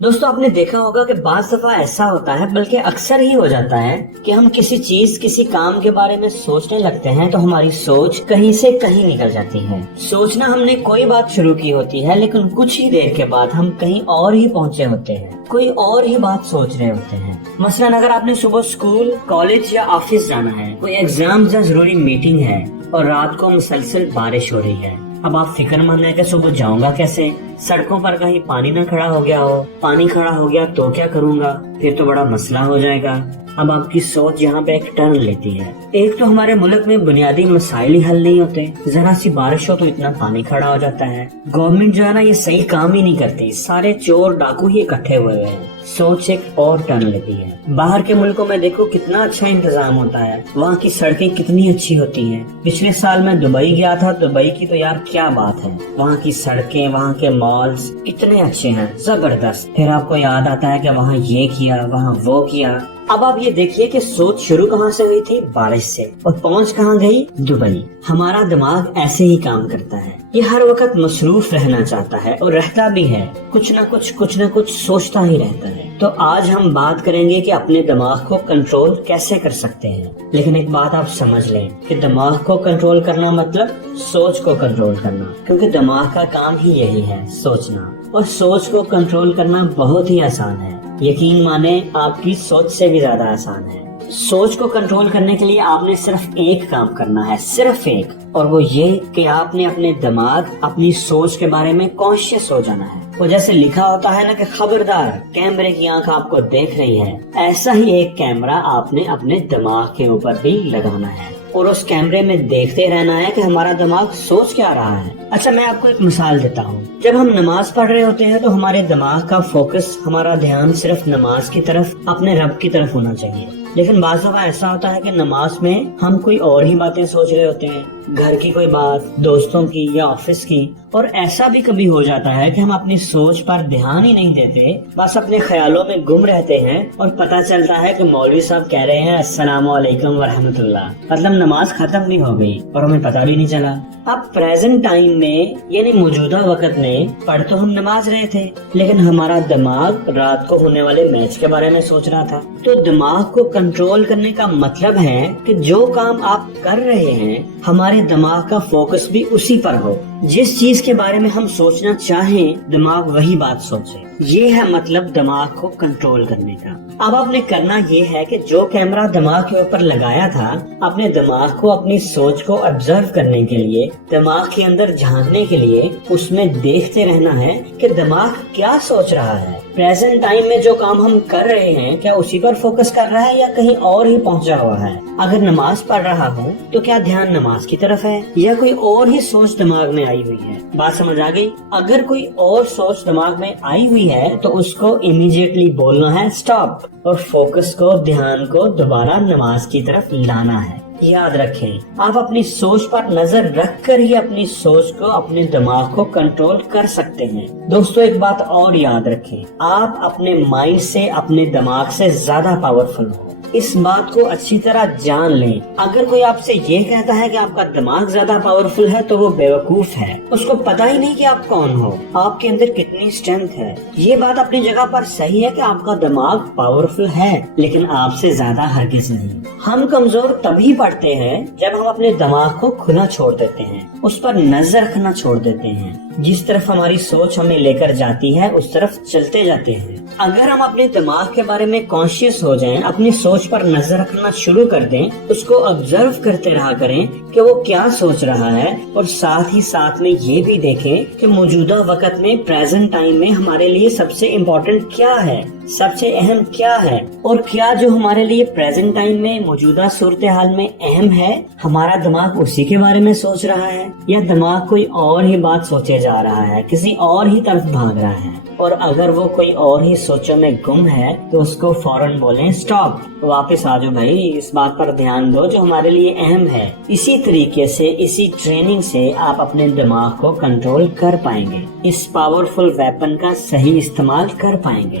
دوستوں آپ نے دیکھا ہوگا کہ بعض دفعہ ایسا ہوتا ہے، بلکہ اکثر ہی ہو جاتا ہے کہ ہم کسی چیز کسی کام کے بارے میں سوچنے لگتے ہیں تو ہماری سوچ کہیں سے کہیں نکل جاتی ہے۔ سوچنا ہم نے کوئی بات شروع کی ہوتی ہے، لیکن کچھ ہی دیر کے بعد ہم کہیں اور ہی پہنچے ہوتے ہیں، کوئی اور ہی بات سوچ رہے ہوتے ہیں۔ مثلاً اگر آپ نے صبح اسکول، کالج یا آفس جانا ہے، کوئی ایگزام یا ضروری میٹنگ ہے اور رات کو مسلسل بارش ہو رہی ہے، اب آپ فکر مند ہیں کہ صبح جاؤں گا کیسے، سڑکوں پر کہیں پانی نہ کھڑا ہو گیا ہو، پانی کھڑا ہو گیا تو کیا کروں گا، پھر تو بڑا مسئلہ ہو جائے گا۔ اب آپ کی سوچ یہاں پہ ایک ٹرن لیتی ہے۔ ایک تو ہمارے ملک میں بنیادی مسائل ہی حل نہیں ہوتے، ذرا سی بارش ہو تو اتنا پانی کھڑا ہو جاتا ہے، گورنمنٹ جو ہے نا یہ صحیح کام ہی نہیں کرتی، سارے چور ڈاکو ہی اکٹھے ہوئے ہیں۔ سوچ ایک اور ٹرن لیتی ہے۔ باہر کے ملکوں میں دیکھو کتنا اچھا انتظام ہوتا ہے، وہاں کی سڑکیں کتنی اچھی ہوتی ہیں۔ پچھلے سال میں دبئی گیا تھا، دبئی کی تو یار کیا بات ہے، وہاں کی سڑکیں، وہاں کے مالز اتنے اچھے ہیں، زبردست۔ پھر آپ کو یاد آتا ہے کہ وہاں یہ کیا، وہاں وہ کیا۔ اب آپ یہ دیکھیے کہ سوچ شروع کہاں سے ہوئی تھی، بارش سے، اور پہنچ کہاں گئی، دبئی۔ ہمارا دماغ ایسے ہی کام کرتا ہے، یہ ہر وقت مصروف رہنا چاہتا ہے اور رہتا بھی ہے، کچھ نہ کچھ سوچتا ہی رہتا ہے۔ تو آج ہم بات کریں گے کہ اپنے دماغ کو کنٹرول کیسے کر سکتے ہیں۔ لیکن ایک بات آپ سمجھ لیں کہ دماغ کو کنٹرول کرنا مطلب سوچ کو کنٹرول کرنا، کیونکہ دماغ کا کام ہی یہی ہے، سوچنا، اور سوچ کو کنٹرول کرنا بہت ہی آسان ہے، یقین مانیں آپ کی سوچ سے بھی زیادہ آسان ہے۔ سوچ کو کنٹرول کرنے کے لیے آپ نے صرف ایک کام کرنا ہے، صرف ایک، اور وہ یہ کہ آپ نے اپنے دماغ، اپنی سوچ کے بارے میں کانشیس ہو جانا ہے۔ وہ جیسے لکھا ہوتا ہے نا کہ خبردار کیمرے کی آنکھ آپ کو دیکھ رہی ہے، ایسا ہی ایک کیمرہ آپ نے اپنے دماغ کے اوپر بھی لگانا ہے، اور اس کیمرے میں دیکھتے رہنا ہے کہ ہمارا دماغ سوچ کیا رہا ہے۔ اچھا میں آپ کو ایک مثال دیتا ہوں، جب ہم نماز پڑھ رہے ہوتے ہیں تو ہمارے دماغ کا فوکس، ہمارا دھیان صرف نماز کی طرف، اپنے رب کی طرف ہونا چاہیے۔ لیکن بعض دفعہ ایسا ہوتا ہے کہ نماز میں ہم کوئی اور ہی باتیں سوچ رہے ہوتے ہیں، گھر کی کوئی بات، دوستوں کی یا آفس کی، اور ایسا بھی کبھی ہو جاتا ہے کہ ہم اپنی سوچ پر دھیان ہی نہیں دیتے، بس اپنے خیالوں میں گم رہتے ہیں، اور پتہ چلتا ہے کہ مولوی صاحب کہہ رہے ہیں السلام علیکم ورحمۃ اللہ، مطلب نماز ختم نہیں ہو گئی اور ہمیں پتہ بھی نہیں چلا۔ اب پریزنٹ ٹائم میں یعنی موجودہ وقت میں پڑھ تو ہم نماز رہے تھے، لیکن ہمارا دماغ رات کو ہونے والے میچ کے بارے میں سوچ رہا تھا۔ تو دماغ کو کنٹرول کرنے کا مطلب ہے کہ جو کام آپ کر رہے ہیں ہمارے دماغ کا فوکس بھی اسی پر ہو، جس چیز کے بارے میں ہم سوچنا چاہیں دماغ وہی بات سوچے، یہ ہے مطلب دماغ کو کنٹرول کرنے کا۔ اب آپ نے کرنا یہ ہے کہ جو کیمرہ دماغ کے اوپر لگایا تھا، اپنے دماغ کو اپنی سوچ کو آبزرو کرنے کے لیے، دماغ کے اندر جھانکنے کے لیے اس میں دیکھتے رہنا ہے کہ دماغ کیا سوچ رہا ہے، پریزنٹ ٹائم میں جو کام ہم کر رہے ہیں کیا اسی پر فوکس کر رہا ہے یا کہیں اور ہی پہنچا ہوا ہے۔ اگر نماز پڑھ رہا ہوں تو کیا دھیان نماز کی طرف ہے یا کوئی اور ہی سوچ دماغ میں آئی ہوئی ہے۔ بات سمجھ آ گئی؟ اگر کوئی اور سوچ دماغ میں آئی ہوئی ہے تو اس کو امیڈیٹلی بولنا ہے اسٹاپ، اور فوکس کو، دھیان کو دوبارہ نماز کی طرف لانا ہے۔ یاد رکھیں آپ اپنی سوچ پر نظر رکھ کر ہی اپنی سوچ کو، اپنے دماغ کو کنٹرول کر سکتے ہیں۔ دوستو ایک بات اور یاد رکھیں، آپ اپنے مائنڈ سے، اپنے دماغ سے زیادہ پاورفل ہو، اس بات کو اچھی طرح جان لیں۔ اگر کوئی آپ سے یہ کہتا ہے کہ آپ کا دماغ زیادہ پاورفل ہے تو وہ بیوقوف ہے، اس کو پتہ ہی نہیں کہ آپ کون ہو، آپ کے اندر کتنی اسٹرینتھ ہے۔ یہ بات اپنی جگہ پر صحیح ہے کہ آپ کا دماغ پاورفل ہے، لیکن آپ سے زیادہ ہرگز نہیں۔ ہم کمزور تبھی پڑتے ہیں جب ہم اپنے دماغ کو کھلا چھوڑ دیتے ہیں، اس پر نظر رکھنا چھوڑ دیتے ہیں، جس طرف ہماری سوچ ہمیں لے کر جاتی ہے اس طرف چلتے جاتے ہیں۔ اگر ہم اپنے دماغ کے بارے میں کانشیس ہو جائیں، اپنی سوچ پر نظر رکھنا شروع کر دیں، اس کو آبزرو کرتے رہا کریں کہ وہ کیا سوچ رہا ہے، اور ساتھ ہی ساتھ میں یہ بھی دیکھیں کہ موجودہ وقت میں، پریزنٹ ٹائم میں ہمارے لیے سب سے امپورٹنٹ کیا ہے، سب سے اہم کیا ہے، اور کیا جو ہمارے لیے پریزنٹ ٹائم میں موجودہ صورتحال میں اہم ہے، ہمارا دماغ اسی کے بارے میں سوچ رہا ہے یا دماغ کوئی اور ہی بات سوچے جا رہا ہے، کسی اور ہی طرف بھاگ رہا ہے۔ اور اگر وہ کوئی اور ہی سوچوں میں گم ہے تو اس کو فوراً بولیں اسٹاپ، واپس آ جاؤ بھائی، اس بات پر دھیان دو جو ہمارے لیے اہم ہے۔ اسی طریقے سے، اسی ٹریننگ سے آپ اپنے دماغ کو کنٹرول کر پائیں گے، اس پاورفل ویپن کا صحیح استعمال کر پائیں گے۔